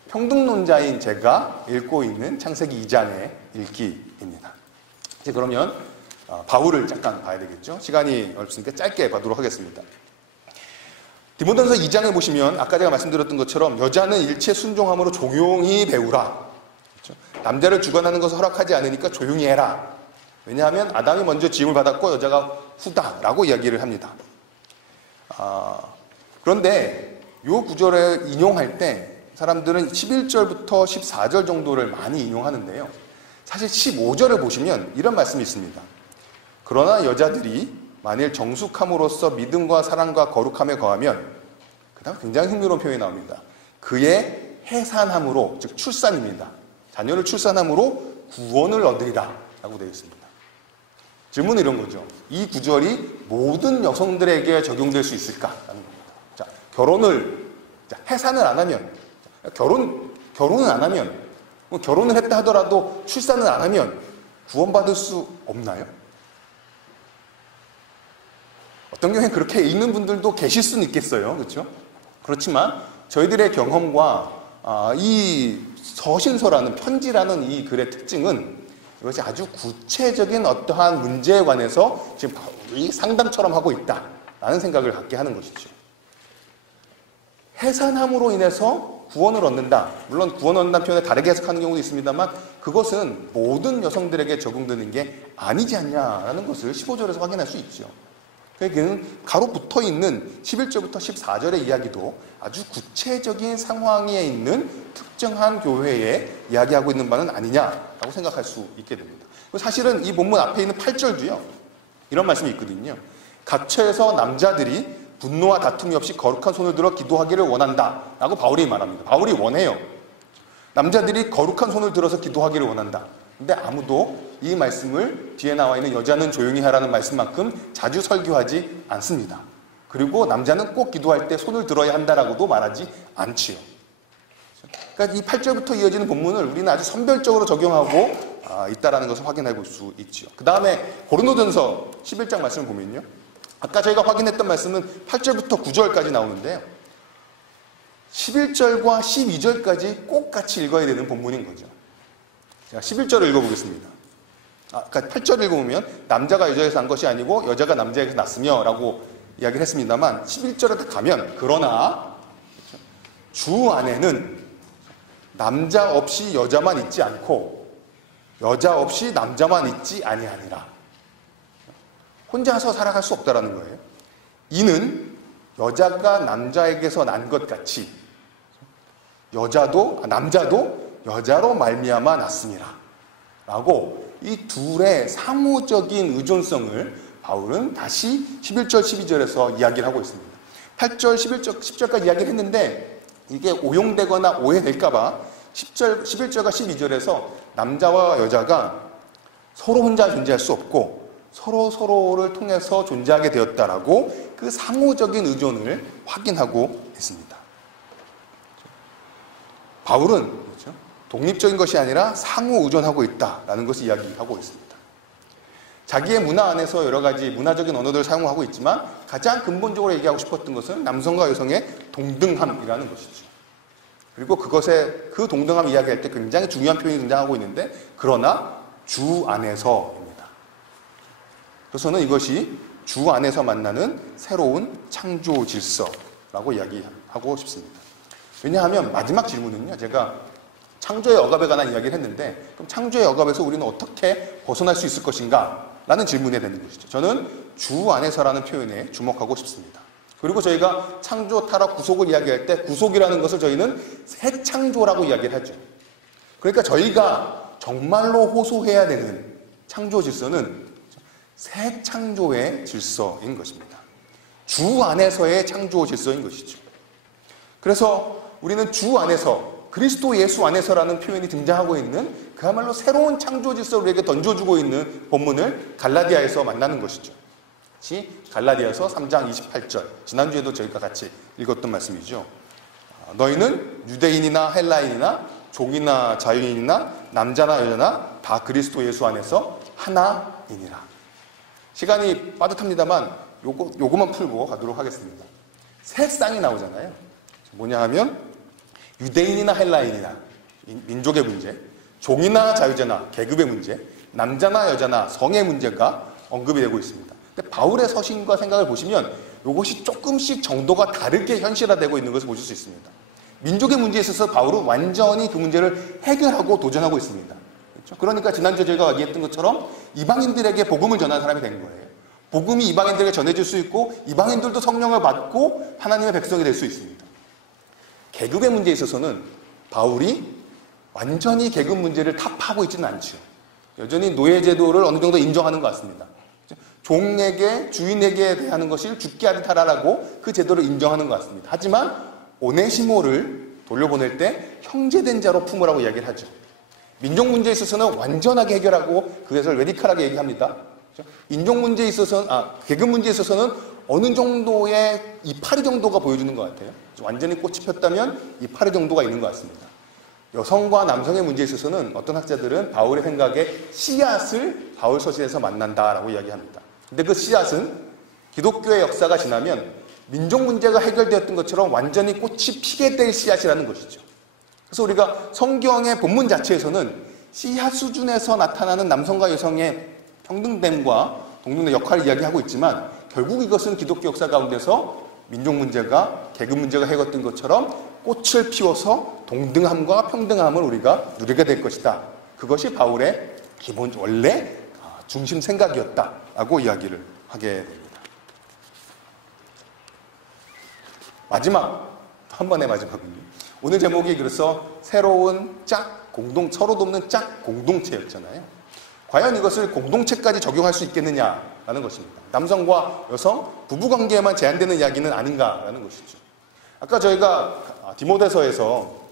평등론자인 제가 읽고 있는 창세기 2장의 읽기입니다. 이제 그러면 바울을 잠깐 봐야 되겠죠. 시간이 없으니까 짧게 봐도록 하겠습니다. 디모데전서 2장에 보시면 아까 제가 말씀드렸던 것처럼 여자는 일체 순종함으로 조용히 배우라. 그렇죠? 남자를 주관하는 것을 허락하지 않으니까 조용히 해라. 왜냐하면 아담이 먼저 지음을 받았고 여자가 후다라고 이야기를 합니다. 그런데 이 구절을 인용할 때 사람들은 11절부터 14절 정도를 많이 인용하는데요. 사실 15절을 보시면 이런 말씀이 있습니다. 그러나 여자들이 만일 정숙함으로써 믿음과 사랑과 거룩함에 거하면 그 다음 굉장히 흥미로운 표현이 나옵니다. 그의 해산함으로, 즉 출산입니다. 자녀를 출산함으로 구원을 얻으리라 라고 되어 있습니다. 질문은 이런 거죠. 이 구절이 모든 여성들에게 적용될 수 있을까라는 겁니다. 자, 해산을 안 하면, 결혼은 안 하면, 결혼을 했다 하더라도 출산을 안 하면 구원받을 수 없나요? 어떤 경우에 그렇게 읽는 분들도 계실 수는 있겠어요. 그렇죠? 그렇지만 저희들의 경험과 이 서신서라는 편지라는 이 글의 특징은 이것이 아주 구체적인 어떠한 문제에 관해서 지금 이 상담처럼 하고 있다라는 생각을 갖게 하는 것이죠. 해산함으로 인해서 구원을 얻는다. 물론 구원 얻는다는 표현을 다르게 해석하는 경우도 있습니다만 그것은 모든 여성들에게 적용되는 게 아니지 않냐라는 것을 15절에서 확인할 수 있죠. 그는 가로 붙어 있는 11절부터 14절의 이야기도 아주 구체적인 상황에 있는 특정한 교회에 이야기하고 있는 바는 아니냐라고 생각할 수 있게 됩니다. 사실은 이 본문 앞에 있는 8절도요. 이런 말씀이 있거든요. 각처에서 남자들이 분노와 다툼이 없이 거룩한 손을 들어 기도하기를 원한다 라고 바울이 말합니다. 바울이 원해요. 남자들이 거룩한 손을 들어서 기도하기를 원한다. 근데 아무도 이 말씀을 뒤에 나와 있는 여자는 조용히 하라는 말씀만큼 자주 설교하지 않습니다. 그리고 남자는 꼭 기도할 때 손을 들어야 한다라고도 말하지 않지요. 그러니까 이 8절부터 이어지는 본문을 우리는 아주 선별적으로 적용하고 있다는 것을 확인해 볼 수 있죠. 그 다음에 고린도전서 11장 말씀을 보면요. 아까 저희가 확인했던 말씀은 8절부터 9절까지 나오는데요. 11절과 12절까지 꼭 같이 읽어야 되는 본문인 거죠. 자, 11절을 읽어보겠습니다. 아까 8절을 읽어보면 남자가 여자에서 난 것이 아니고 여자가 남자에게서 났으며 라고 이야기를 했습니다만 11절에 가면 그러나 주 안에는 남자 없이 여자만 있지 않고 여자 없이 남자만 있지 아니하니라. 혼자서 살아갈 수 없다라는 거예요. 이는 여자가 남자에게서 난 것 같이 남자도 여자로 말미암아 났습니다. 라고 이 둘의 상호적인 의존성을 바울은 다시 11절, 12절에서 이야기를 하고 있습니다. 8절, 10절까지 이야기를 했는데 이게 오용되거나 오해될까봐 11절과 12절에서 남자와 여자가 서로 혼자 존재할 수 없고 서로를 통해서 존재하게 되었다라고 그 상호적인 의존을 확인하고 있습니다. 바울은 그렇죠? 독립적인 것이 아니라 상호 의존하고 있다라는 것을 이야기하고 있습니다. 자기의 문화 안에서 여러 가지 문화적인 언어들을 사용하고 있지만 가장 근본적으로 얘기하고 싶었던 것은 남성과 여성의 동등함이라는 것이죠. 그리고 그 동등함 이야기할 때 굉장히 중요한 표현이 등장하고 있는데 그러나 주 안에서입니다. 그래서는 이것이 주 안에서 만나는 새로운 창조 질서라고 이야기하고 싶습니다. 왜냐하면 마지막 질문은요. 제가 창조의 억압에 관한 이야기를 했는데 그럼 창조의 억압에서 우리는 어떻게 벗어날 수 있을 것인가? 라는 질문에 되는 것이죠. 저는 주 안에서라는 표현에 주목하고 싶습니다. 그리고 저희가 창조, 타락, 구속을 이야기할 때 구속이라는 것을 저희는 새 창조라고 이야기를 하죠. 그러니까 저희가 정말로 호소해야 되는 창조 질서는 새 창조의 질서인 것입니다. 주 안에서의 창조 질서인 것이죠. 그래서 우리는 주 안에서 그리스도 예수 안에서라는 표현이 등장하고 있는 그야말로 새로운 창조 질서를 우리에게 던져주고 있는 본문을 갈라디아에서 만나는 것이죠. 갈라디아서 3장 28절 지난주에도 저희가 같이 읽었던 말씀이죠. 너희는 유대인이나 헬라인이나 종이나 자유인이나 남자나 여자나 다 그리스도 예수 안에서 하나이니라. 시간이 빠듯합니다만 요거만 풀고 가도록 하겠습니다. 세 쌍이 나오잖아요. 뭐냐 하면 유대인이나 헬라인이나 민족의 문제, 종이나 자유자나 계급의 문제, 남자나 여자나 성의 문제가 언급이 되고 있습니다. 근데 바울의 서신과 생각을 보시면 이것이 조금씩 정도가 다르게 현실화되고 있는 것을 보실 수 있습니다. 민족의 문제에 있어서 바울은 완전히 그 문제를 해결하고 도전하고 있습니다. 그렇죠? 그러니까 지난주에 저희가 얘기했던 것처럼 이방인들에게 복음을 전하는 사람이 된 거예요. 복음이 이방인들에게 전해질 수 있고 이방인들도 성령을 받고 하나님의 백성이 될 수 있습니다. 계급의 문제에 있어서는 바울이 완전히 계급 문제를 타파하고 있지는 않죠. 여전히 노예제도를 어느 정도 인정하는 것 같습니다. 종에게, 주인에게 대하는 것을 죽게 하듯 하라라고 그 제도를 인정하는 것 같습니다. 하지만 오네시모를 돌려보낼 때 형제된 자로 품으라고 이야기를 하죠. 민족 문제에 있어서는 완전하게 해결하고 그것을 레디컬하게 얘기합니다. 인종 문제에 있어서는, 계급 문제에 있어서는 어느 정도의 이파리 정도가 보여주는 것 같아요. 완전히 꽃이 폈다면 이파리 정도가 있는 것 같습니다. 여성과 남성의 문제에 있어서는 어떤 학자들은 바울의 생각에 씨앗을 바울 서신에서 만난다라고 이야기합니다. 근데 그 씨앗은 기독교의 역사가 지나면 민족 문제가 해결되었던 것처럼 완전히 꽃이 피게 될 씨앗이라는 것이죠. 그래서 우리가 성경의 본문 자체에서는 씨앗 수준에서 나타나는 남성과 여성의 평등됨과 동등의 역할을 이야기하고 있지만 결국 이것은 기독교 역사 가운데서 민족 문제가 계급 문제가 해결된 것처럼 꽃을 피워서 동등함과 평등함을 우리가 누리게 될 것이다. 그것이 바울의 기본 원래 중심 생각이었다라고 이야기를 하게 됩니다. 한 번의 마지막은요. 오늘 제목이 그래서 새로운 서로 돕는 짝 공동체였잖아요. 과연 이것을 공동체까지 적용할 수 있겠느냐라는 것입니다. 남성과 여성, 부부관계에만 제한되는 이야기는 아닌가라는 것이죠. 아까 저희가 디모데서에서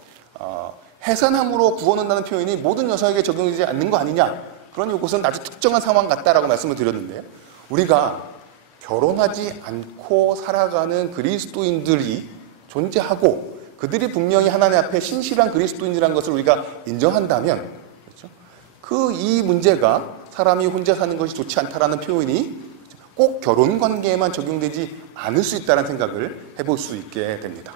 해산함으로 구원한다는 표현이 모든 여성에게 적용되지 않는 거 아니냐. 그러니 이것은 아주 특정한 상황 같다라고 말씀을 드렸는데요. 우리가 결혼하지 않고 살아가는 그리스도인들이 존재하고 그들이 분명히 하나님 앞에 신실한 그리스도인이라는 것을 우리가 인정한다면 그렇죠? 이 문제가 사람이 혼자 사는 것이 좋지 않다라는 표현이 꼭 결혼 관계에만 적용되지 않을 수 있다는 생각을 해볼 수 있게 됩니다.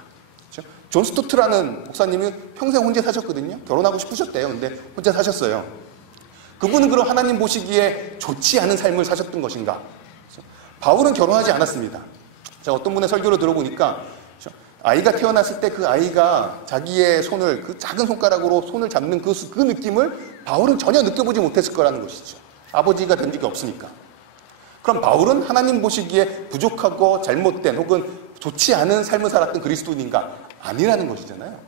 그렇죠? 존 스토트라는 목사님이 평생 혼자 사셨거든요. 결혼하고 싶으셨대요. 근데 혼자 사셨어요. 그분은 그럼 하나님 보시기에 좋지 않은 삶을 사셨던 것인가? 그렇죠? 바울은 결혼하지 않았습니다. 제가 어떤 분의 설교를 들어보니까 그렇죠? 아이가 태어났을 때 그 아이가 자기의 손을 그 작은 손가락으로 손을 잡는 그 느낌을 바울은 전혀 느껴보지 못했을 거라는 것이죠. 아버지가 된 적이 없으니까. 그럼 바울은 하나님 보시기에 부족하고 잘못된 혹은 좋지 않은 삶을 살았던 그리스도인인가? 아니라는 것이잖아요.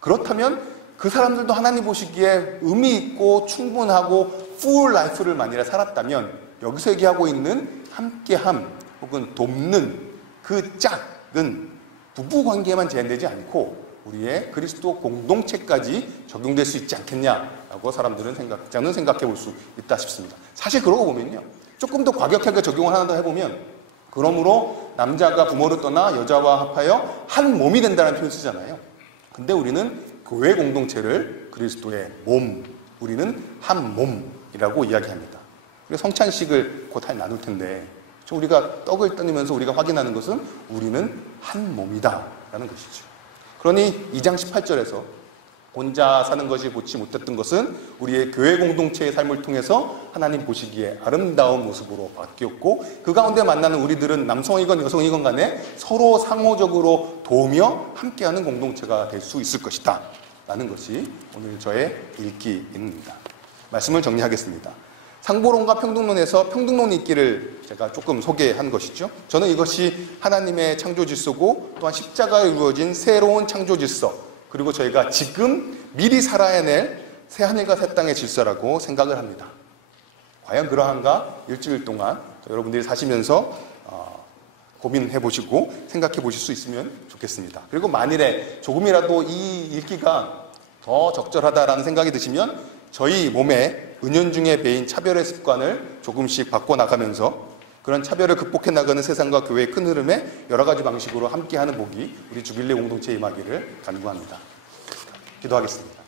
그렇다면 그 사람들도 하나님 보시기에 의미 있고 충분하고 full life를 만일에 살았다면 여기서 얘기하고 있는 함께함 혹은 돕는 그 짝은 부부관계에만 제한되지 않고 우리의 그리스도 공동체까지 적용될 수 있지 않겠냐라고 저는 생각해 볼 수 있다 싶습니다. 사실 그러고 보면요, 조금 더 과격하게 적용을 하나 더 해보면, 그러므로 남자가 부모를 떠나 여자와 합하여 한 몸이 된다는 표현을 쓰잖아요. 근데 우리는 교회 공동체를 그리스도의 몸, 우리는 한 몸이라고 이야기합니다. 우리가 성찬식을 곧 나눌 텐데 우리가 떡을 떠내면서 우리가 확인하는 것은 우리는 한 몸이다라는 것이죠. 그러니 2장 18절에서 혼자 사는 것이 좋지 못했던 것은 우리의 교회 공동체의 삶을 통해서 하나님 보시기에 아름다운 모습으로 바뀌었고, 그 가운데 만나는 우리들은 남성이건 여성이건 간에 서로 상호적으로 도우며 함께하는 공동체가 될 수 있을 것이다 라는 것이 오늘 저의 읽기입니다. 말씀을 정리하겠습니다. 상보론과 평등론에서 평등론 읽기를 제가 조금 소개한 것이죠. 저는 이것이 하나님의 창조 질서고 또한 십자가에 이루어진 새로운 창조 질서, 그리고 저희가 지금 미리 살아야 될 새하늘과 새 땅의 질서라고 생각을 합니다. 과연 그러한가? 일주일 동안 여러분들이 사시면서 고민해 보시고 생각해 보실 수 있으면 좋겠습니다. 그리고 만일에 조금이라도 이 읽기가 더 적절하다라는 생각이 드시면 저희 몸에 은연중에 배인 차별의 습관을 조금씩 바꿔나가면서 그런 차별을 극복해 나가는 세상과 교회의 큰 흐름에 여러 가지 방식으로 함께하는 복이 우리 주빌레 공동체에 임하기를 간구합니다. 기도하겠습니다.